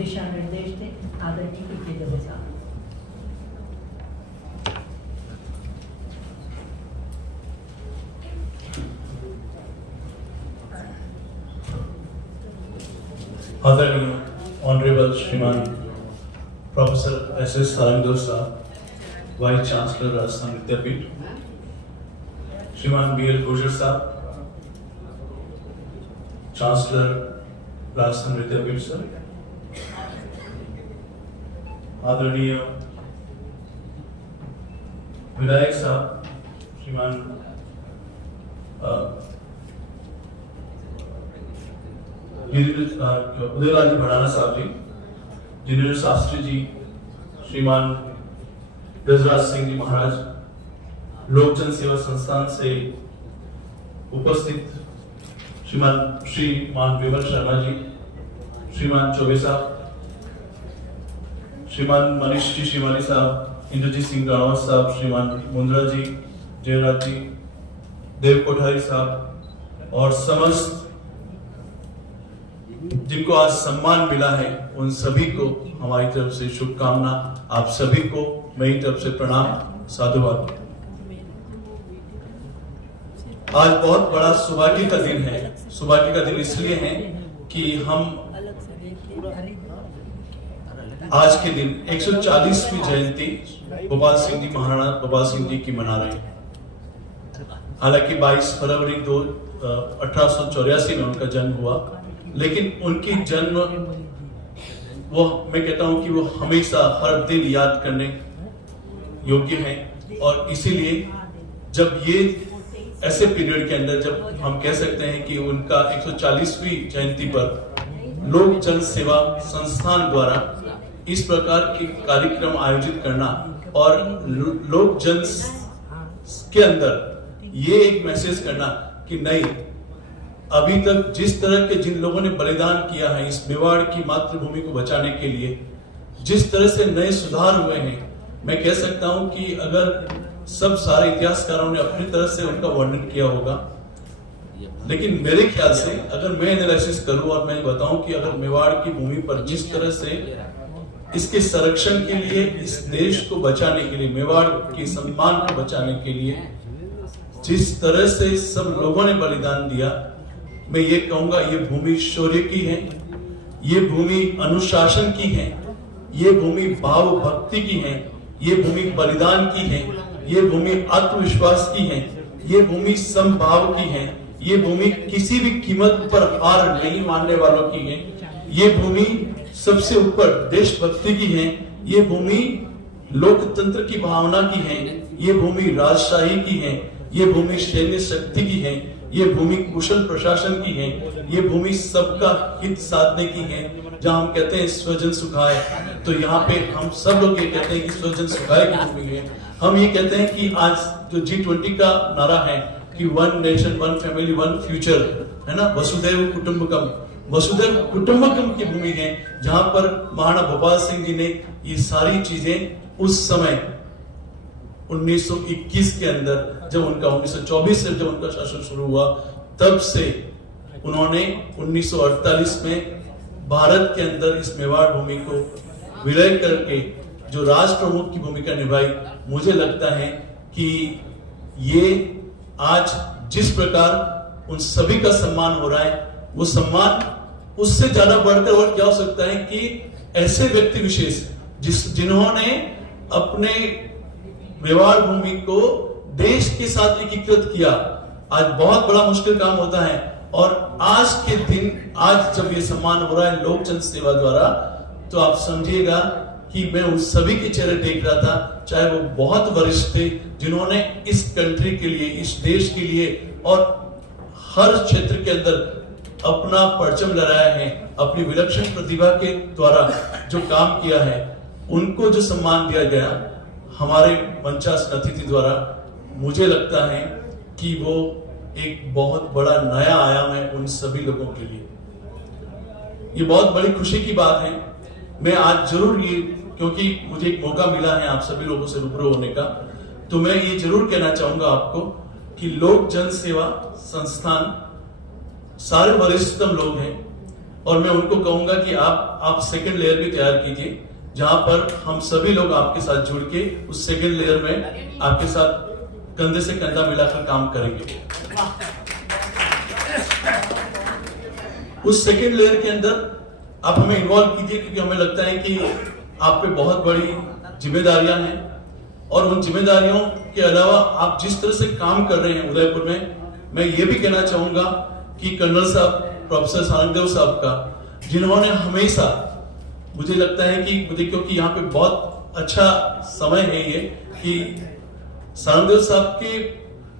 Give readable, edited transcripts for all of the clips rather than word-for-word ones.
दिशा निर्देश दें। आदरणीय पीके दवे साहब। आदरणीय ऑनरेबल श्रीमान प्रोफेसर एस.एस. सारंगदेव साहब, वाइस चांसलर राजस्थान विद्यापीठ, श्रीमान बी.एल. गुर्जर साहब, चांसलर राजस्थान विद्यापीठ सर, आदरणीय विधायक साहब श्रीमान उदयलाल जी भड़ाना साहब जी, जिनेन्द्र शास्त्री जी, श्रीमान ब्रजराज सिंह जी महाराज, लोक जन सेवा संस्थान से उपस्थित श्रीमान विमल शर्मा जी, श्रीमान चौबे साहब, श्रीमान मनीष जी शिवानी साहब, इंद्रजीत सिंह रावत साहब, श्रीमान मुंद्रा जी, जयराज जी, देव कोठारी साहब और समस्त जिनको आज सम्मान मिला है उन सभी को हमारी तरफ से शुभकामना। आप सभी को मेरी तरफ से प्रणाम, साधुवाद। आज बहुत बड़ा सौभाग्य का दिन है। सौभाग्य का दिन इसलिए है कि हम आज के दिन 140वीं जयंती गोपाल सिंह जी, महाराणा गोपाल सिंह जी की मना रहे हैं। हालांकि 22 फरवरी 1884 में उनका जन्म हुआ, लेकिन उनकी जन्म वो मैं कहता हूं कि वो हमेशा हर दिन याद करने योग्य है। और इसीलिए जब ये ऐसे पीरियड के अंदर जब हम कह सकते हैं कि उनका 140वीं जयंती पर लोक जन सेवा संस्थान द्वारा इस प्रकार के कार्यक्रम आयोजित करना और लोक जन के अंदर ये एक मैसेज करना कि नहीं, अभी तक जिस तरह के जिन लोगों ने बलिदान किया है इस मेवाड़ की मातृभूमि को बचाने के लिए, जिस तरह से नए सुधार हुए हैं, मैं कह सकता हूं कि अगर सब सारे इतिहासकारों ने अपनी तरह से उनका वर्णन किया होगा, लेकिन मेरे ख्याल से अगर मैं एनालिसिस करूं और मैं बताऊं कि अगर मेवाड़ की भूमि पर जिस तरह से इसके संरक्षण के लिए, इस देश को बचाने के लिए, मेवाड़ के सम्मान को बचाने के लिए जिस तरह से सब लोगों ने बलिदान दिया, मैं ये कहूंगा ये भूमि शौर्य की है, ये भूमि अनुशासन की है, ये भूमि भाव भक्ति की है, ये भूमि बलिदान की है, ये भूमि आत्मविश्वास की है, ये भूमि समभाव की है, ये भूमि किसी भी कीमत पर हार नहीं मानने वालों की है, ये भूमि सबसे ऊपर देशभक्ति की है, ये भूमि लोकतंत्र की भावना की है, ये भूमि राजशाही की है, ये भूमि सैन्य शक्ति की है, ये भूमि कुशल प्रशासन की है, ये भूमि सबका हित साधने की है। जहां हम कहते हैं स्वजन सुखाए, तो यहाँ पे हम सब लोग ये कहते हैं कि स्वजन सुखाए की भूमि है। हम ये कहते हैं कि आज जो G20 का नारा है कि 1 नेशन 1 फैमिली 1 फ्यूचर, है ना, वसुधैव कुटुंबकम, वसुधैव कुटुंबकम की भूमि है, जहां पर महाराणा भोपाल सिंह जी ने ये सारी चीजें उस समय 1921 के अंदर जब उनका 1924 से जब उनका शासन शुरू हुआ, तब से उन्होंने 1948 में भारत के अंदर इस मेवाड़ भूमि को विलय करके जो राज प्रमुख की भूमिका निभाई। मुझे लगता है कि ये आज जिस प्रकार उन सभी का सम्मान हो रहा है, वो सम्मान उससे ज्यादा बढ़कर और क्या हो सकता है कि ऐसे व्यक्ति विशेष जिन्होंने अपने मेवाड़ भूमि को देश के साथ एकीकृत किया। आज बहुत बड़ा मुश्किल काम होता है, और आज के दिन आज जब ये सम्मान हो रहा है लोक जन सेवा द्वारा, तो आप समझिएगा कि मैं उन सभी के चेहरे देख रहा था, चाहे वो बहुत वरिष्ठ थे जिन्होंने इस कंट्री के लिए, इस देश के लिए और हर क्षेत्र के अंदर अपना परचम लहराया है, अपनी विलक्षण प्रतिभा के द्वारा जो काम किया है, उनको जो सम्मान दिया गया हमारे मंचासन अतिथि द्वारा, मुझे लगता है कि वो एक बहुत बड़ा नया आयाम है उन सभी लोगों के लिए। ये बहुत बड़ी खुशी की बात है। मैं आज जरूर ये, क्योंकि मुझे एक मौका मिला है आप सभी लोगों से रूबरू होने का, तो मैं ये जरूर कहना चाहूंगा आपको कि लोक जन सेवा संस्थान सारे वरिष्ठतम लोग हैं और मैं उनको कहूंगा कि आप सेकंड लेयर भी तैयार कीजिए, जहां पर हम सभी लोग आपके साथ जुड़ के उस सेकंड लेयर में आपके साथ कंधे से कंधा मिलाकर काम करेंगे। उस सेकंड लेयर के अंदर आप हमें इन्वॉल्व कीजिए, क्योंकि हमें लगता है कि आप पे बहुत बड़ी जिम्मेदारियां हैं, और उन जिम्मेदारियों के अलावा आप जिस तरह से काम कर रहे हैं उदयपुर में, मैं ये भी कहना चाहूंगा कि कर्नल साहब, प्रोफेसर सारंगदेव साहब का, जिन्होंने हमेशा, मुझे लगता है कि क्योंकि यहाँ पे बहुत अच्छा समय है ये, कि सारंगदेव साहब के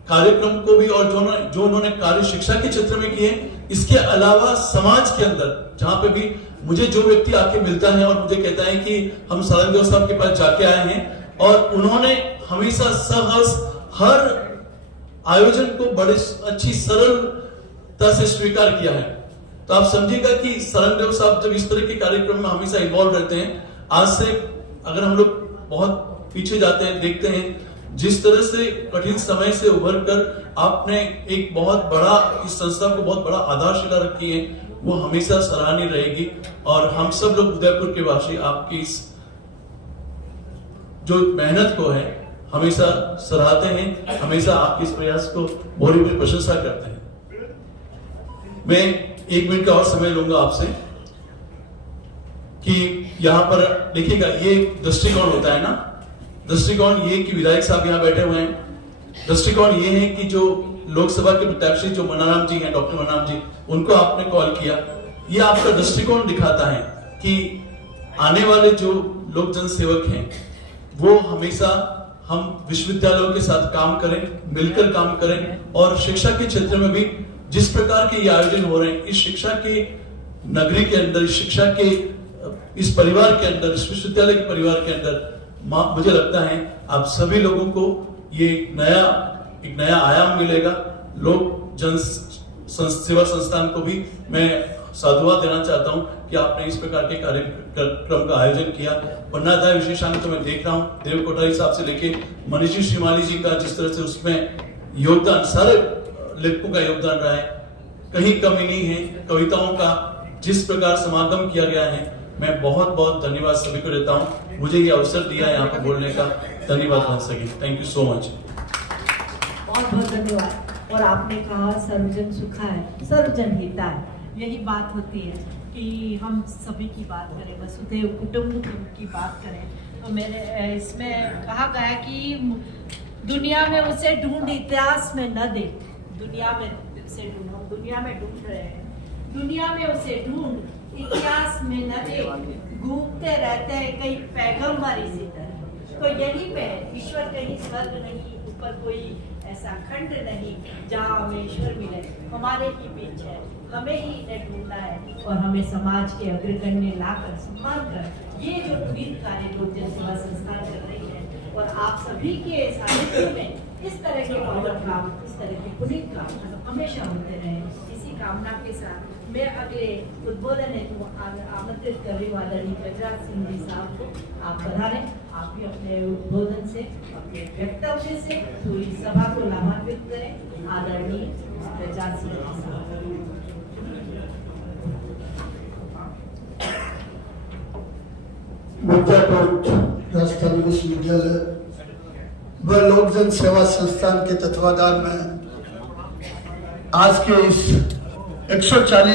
कार्यक्रम को भी और जो उन्होंने कार्य शिक्षा के क्षेत्र में किए, इसके अलावा समाज के अंदर जहां पे भी मुझे जो व्यक्ति आके मिलता है और मुझे कहता है कि हम सारंगदेव साहब के पास जाके आए हैं, और उन्होंने हमेशा सहर्ष हर आयोजन को बड़े अच्छी सरलता से स्वीकार किया है। तो आप समझिएगा कि सारंगदेव साहब जब इस तरह के कार्यक्रम में हमेशा इन्वॉल्व रहते हैं, आज से अगर हम लोग बहुत पीछे जाते हैं, देखते हैं जिस तरह से कठिन समय से उभर कर आपने एक बहुत बड़ा, इस संस्था को बहुत बड़ा आधारशिला रखी है, वो हमेशा सराहनीय रहेगी। और हम सब लोग उदयपुर के वासी आपकी इस जो मेहनत को है हमेशा सराहते हैं, हमेशा आपके इस प्रयास को बहुत बड़ी प्रशंसा करते हैं। मैं 1 मिनट का और समय लूंगा आपसे कि यहाँ पर देखिएगा, ये दृष्टिकोण होता है ना, दृष्टिकोण ये कि विधायक साहब यहाँ बैठे हुए हैं। दृष्टिकोण ये है कि जो लोकसभा के प्रत्याशी जो मनाराम जी हैं, डॉक्टर मनाराम जी, उनको आपने कॉल किया। ये आपका दृष्टिकोण दिखाता है कि आने वाले जो लोक जन सेवक हैं वो हमेशा हम विश्वविद्यालयों के साथ काम करें, मिलकर काम करें, और शिक्षा के क्षेत्र में भी जिस प्रकार के ये आयोजन हो रहे हैं, इस शिक्षा के नगरी के अंदर, इस शिक्षा के इस परिवार के अंदर, इस विश्वविद्यालय के परिवार के अंदर, मुझे लगता है आप सभी लोगों को ये एक नया आयाम मिलेगा। लोक जन सेवा संस्थान को भी मैं साधुवाद देना चाहता हूं कि आपने इस प्रकार के कार्यक्रम का आयोजन किया। वन्नाधाय विशेषांक तो मैं देख रहा हूं, देव कोठारी साहब से लेके मनीषी श्रीमाली जी का जिस तरह से उसमें योगदान, सारे लेखकों का योगदान रहा है, कहीं कमी नहीं है। कविताओं का जिस प्रकार समागम किया गया है, मैं बहुत बहुत धन्यवाद सभी को देता हूं, मुझे ये अवसर दिया है यहाँ पर बोलने का। धन्यवाद बन सके, थैंक यू सो मच। बहुत बहुत धन्यवाद। और आपने कहा सर्वजन सुखाय सर्वजन हिताय, यही बात होती है कि हम सभी की बात करें, वसुधैव कुटुंबकम की बात करें। तो मेरे इसमें कहा गया कि दुनिया में उसे ढूंढ, इतिहास में न दे। दुनिया में उसे ढूंढो, दुनिया में ढूंढ रहे हैं, दुनिया में उसे ढूंढ, इतिहास में न दे। घूमते रहते हैं कई पैगंबर इसी तरह। तो यही पे ईश्वर कहीं स्वर्ग नहीं, ऊपर कोई ऐसा खंड नहीं जहाँ हमें ईश्वर मिले, हमारे ही बीच है, हमें ही इन्हें ढूंढना है। और हमें समाज के अग्रगण्य लाकर सम्मान कर ये जो पुनीत कार्य लोक जन सेवा संस्थान कर रही है, और आप सभी के सानिध्य में इस तरह के पावन काम, इस तरह के पुनीत काम हमेशा होते रहे, इसी कामना के साथ मैं अगले उद्बोधन हेतु आमंत्रित कर रही हूँ आदरणीय प्रज्वल सिंह जी साहब को। आप पधारें, आप भी अपने उद्बोधन से, अपने वक्तव्य से पूरी सभा को लाभान्वित करें। आदरणीय प्रज्वल सिंह जी साहब। विद्यापीठ राजस्थान विश्वविद्यालय व लोक जन सेवा संस्थान के तत्वाधान में आज के इस 140